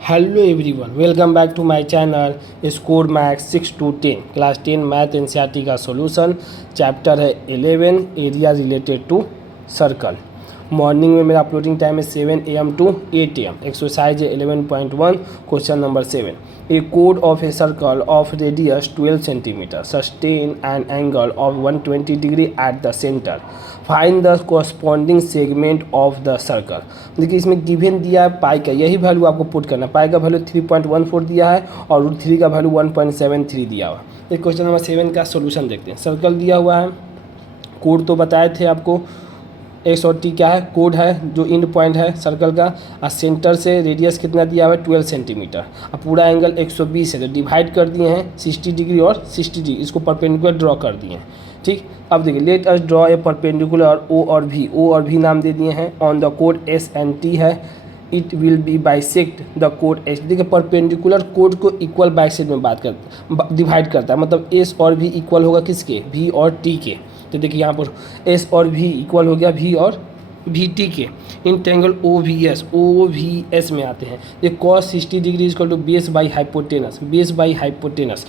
Hello everyone, welcome back to my channel score maths 6 to 10 class 10 math NCERT का solution. Chapter है 11 area related to circle. Morning में मेरा uploading time है 7 AM to 8 AM। Exercise है 11.1 question number 7। A code of a circle of radius 12 centimetre sustain an angle of 120 degree at the centre. Find the corresponding segment of the circle. देखिए इसमें given दिया है पाई का, यही value आपको put करना है। पाई का वैल्यू 3.14 दिया है और रूट 3 का वैल्यू 1.73 दिया हुआ है। एक क्वेश्चन नंबर 7 का सोल्यूशन देखते हैं। सर्कल दिया हुआ है, कोड तो बताए थे आपको, एक्स और टी क्या है, कोड है जो इंड पॉइंट है सर्कल का। और सेंटर से रेडियस कितना दिया हुआ है 12 सेंटीमीटर। अब पूरा एंगल 120 है तो डिवाइड कर दिए हैं 60 डिग्री और 60 डिग्री, इसको परपेंडिकुलर ड्रॉ कर दिए हैं। ठीक, अब देखिए let us draw a perpendicular O और भी नाम दे दिए हैं ऑन द कोड एस एंड टी है। It will be bisect the कोड एच। देखिए परपेंडिकुलर कोड को इक्वल बाइसेक्ट में बात कर डिवाइड करता है, मतलब एस और भी इक्वल होगा किसके, वी और टी के। तो देखिए यहाँ पर एस और वी इक्वल हो गया वी और वी टी के। इन ट्रायंगल ओ वी एस में आते हैं। ये cos 60 degree equal to base by hypotenuse.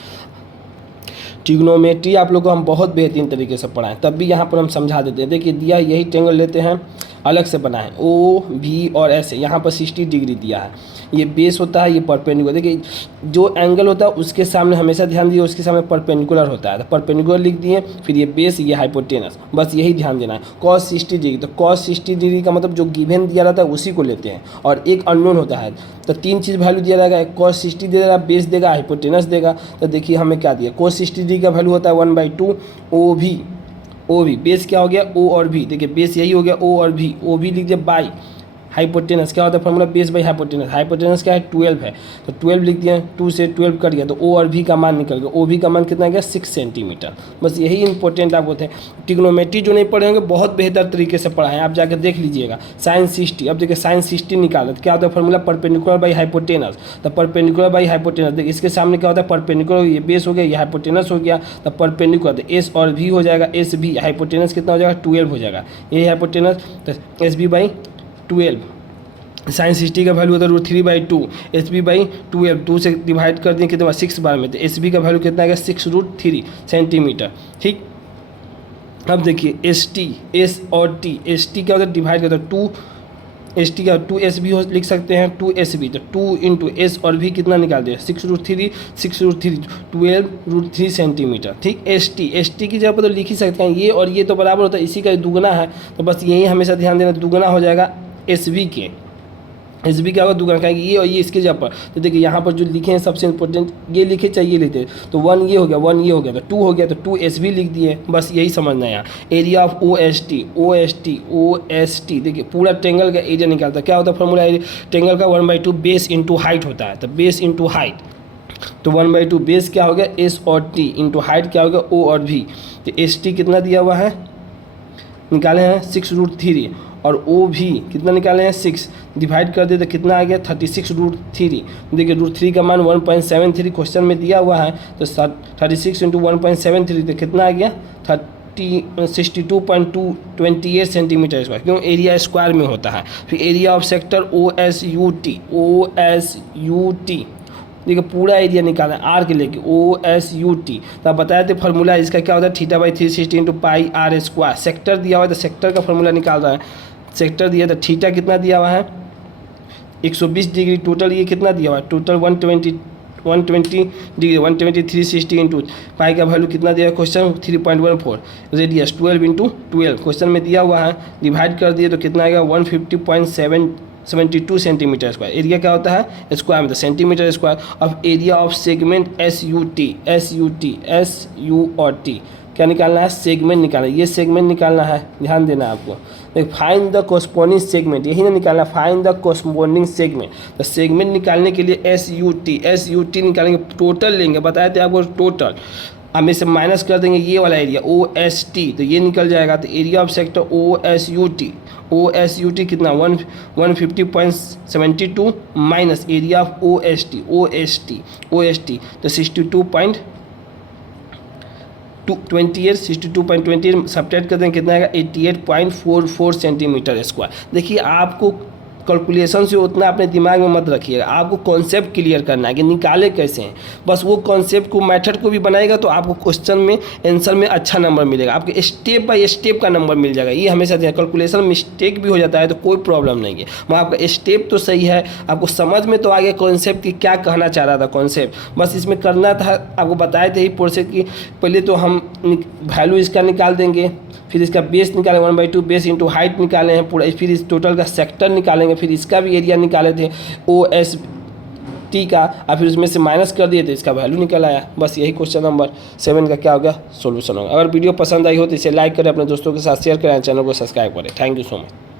Trigonometry आप लोग को हम बहुत बेहतरीन तरीके से पढ़ाएं, तब भी यहाँ पर हम समझा देते हैं। देखिए दिया यही ट्रायंगल लेते हैं, अलग से बनाएं ओ वी और ऐसे। यहाँ पर 60 डिग्री दिया है, ये बेस होता है, ये परपेंडिकुलर। देखिए जो एंगल होता है उसके सामने हमेशा ध्यान दिए, उसके सामने परपेंडिकुलर होता है, तो परपेंडिकुलर लिख दिए, फिर ये बेस, ये हाइपोटेनस, बस यही ध्यान देना है। कॉस 60 डिग्री, तो कॉस 60 डिग्री का मतलब जो गिवन दिया रहता है उसी को लेते हैं, और एक अननोन होता है। तो तीन चीज़ वैल्यू दिया रहेगा, कॉस 60 दे देगा, बेस देगा, हाइपोटेनस देगा। तो देखिए हमें क्या दिया, कॉस 60 डिग्री का वैल्यू होता है 1/2 ओ भी। बेस क्या हो गया ओ और भी, देखिए बेस यही हो गया ओ और भी लिख दिया बाई हाइपोटेनस। क्या होता है फॉर्मूला, बेस बाई हाइपोटेनस क्या है 12 है, तो 12 लिख दिया, 2 से 12 कट गया तो ओ और भी का मान निकल गया। ओ भी का मान कितना गया 6 सेंटीमीटर। बस यही इंपॉर्टेंट आप होते हैं। ट्रिग्नोमेट्री जो नहीं पढ़े होंगे बहुत बेहतर तरीके से पढ़ाएं, आप जाकर देख लीजिएगा। साइन 60, अब देखिए साइन 60 निकाला तो क्या होता है फॉर्मूला, परपेंडिकुलर बाई हाइपोटेनस। तो परपेंडिकुलर बाई हाइपोटेनस, देखिए इसके सामने क्या होता है परपेंडिकुलर, ये बेस हो गया, ये हाइपोटेनस हो गया, तो परपेंडिकुलर तो एस और भी हो जाएगा, एस भी हाइपोटेनस कितना हो जाएगा 12 हो जाएगा, यही हाइपोटेनस, तो एस बी बाई 12। साइन 60 का वैल्यू होता है √3/2, एस बी बाई 12, 2 से डिवाइड कर दिए कितने बार 6 बार में, तो एस बी का वैल्यू कितना आएगा 6√3 सेंटीमीटर। ठीक, अब देखिए एस टी, एस और टी, एस टी क्या होता है डिवाइड करता है 2 एस टी का 2 एस बी हो लिख सकते हैं, 2 एस बी, तो 2 इंटू एस और भी कितना निकाल दिया 6√3 12√3 सेंटीमीटर। ठीक, एस टी की जगह पर तो लिख ही सकते हैं, ये और ये तो बराबर होता है, इसी का दुगना है, तो बस यही हमेशा ध्यान देना, दुगना हो जाएगा एस बी के। एस बी क्या होगा दुगना, कहेंगे ये और ये इसके जगह पर। तो देखिए यहाँ पर जो लिखे हैं सबसे इंपॉर्टेंट ये लिखे, चाहिए लेते, तो 1 ये हो गया, 1 ये हो गया, तो 2 हो गया, तो 2 एस बी लिख दिए, बस यही समझना है यहाँ। Area of O S T, देखिए पूरा ट्रेंगल का एरिया निकालता है। क्या होता है फॉर्मूला ट्रेंगल का 1/2 बेस इंटू हाइट होता है, तो बेस इंटू हाइट, तो 1/2 बेस क्या हो गया एस और टी इंटू हाइट क्या हो गया ओ और भी। तो एस टी कितना दिया हुआ है निकाले हैं 6√3, और ओ भी कितना निकाले हैं 6, डिवाइड कर दे तो कितना आ गया 36√3। देखिए √3 का मान 1.73 क्वेश्चन में दिया हुआ है, तो 36 इंटू 1.73 तो कितना आ गया 62.228 सेंटीमीटर स्क्वायर, क्यों एरिया स्क्वायर में होता है। फिर area of sector O S U T, देखिए पूरा एरिया निकालना है आर के लेके ओ एस यू टी। तो आप बताए थे फॉर्मूला इसका क्या होता है θ/360 into pi R square. Sector दिया हुआ है तो सेक्टर का फॉर्मूला निकाल रहा है, सेक्टर दिया तो थीटा कितना दिया हुआ है 120 डिग्री, टोटल ये कितना दिया हुआ है टोटल 120 डिग्री 12360 इंटू पाई का वैल्यू कितना दिया है क्वेश्चन 3.14, रेडियस 12 इंटू 12 क्वेश्चन में दिया हुआ है, डिवाइड कर दिए तो कितना आएगा 150.72 सेंटीमीटर स्क्वायर। एरिया क्या होता है स्क्वायर में, तो सेंटीमीटर स्क्वायर। अब area of segment S U और टी क्या निकालना है सेगमेंट निकालना है, ये सेगमेंट निकालना है, ध्यान देना है आपको। फाइंड द कॉरस्पॉन्डिंग सेगमेंट, यही ना निकालना, फाइंड द कॉरस्पॉन्डिंग सेगमेंट। तो सेगमेंट निकालने के लिए एस यू टी निकालेंगे, टोटल लेंगे, बताए थे आपको टोटल, हम इसे माइनस कर देंगे ये वाला एरिया ओ एस टी, तो ये निकल जाएगा। तो area of sector O S U T कितना 150.72 minus area of O S T तो 62.28 सब्ट्रैक्ट कर देंगे कितना आएगा 88.44 सेंटीमीटर स्क्वायर। देखिए आपको कैलकुलेशन से उतना अपने दिमाग में मत रखिएगा, आपको कॉन्सेप्ट क्लियर करना है कि निकाले कैसे हैं। बस वो कॉन्सेप्ट को मेथड को भी बनाएगा तो आपको क्वेश्चन में आंसर में अच्छा नंबर मिलेगा, आपके स्टेप बाय स्टेप का नंबर मिल जाएगा। ये हमेशा कैलकुलेशन मिस्टेक भी हो जाता है तो कोई प्रॉब्लम नहीं है, वहाँ आपका स्टेप तो सही है, आपको समझ में तो आ गया कॉन्सेप्ट की क्या कहना चाह रहा था कॉन्सेप्ट, बस इसमें करना था। आपको बताए थे ही प्रोसेस की, पहले तो हम वैल्यू इसका निकाल देंगे, फिर इसका बेस निकालेंगे 1/2 बेस इंटू हाइट निकाले हैं पूरा, फिर इस टोटल का सेक्टर निकालेंगे, फिर इसका भी एरिया निकाले थे OST का, और फिर उसमें से माइनस कर दिए थे, इसका वैल्यू निकल आया। बस यही क्वेश्चन नंबर 7 का क्या हो गया, सोल्यूशन होगा। अगर वीडियो पसंद आई हो तो इसे लाइक करें, अपने दोस्तों के साथ शेयर करें, चैनल को सब्सक्राइब करें। Thank you so much.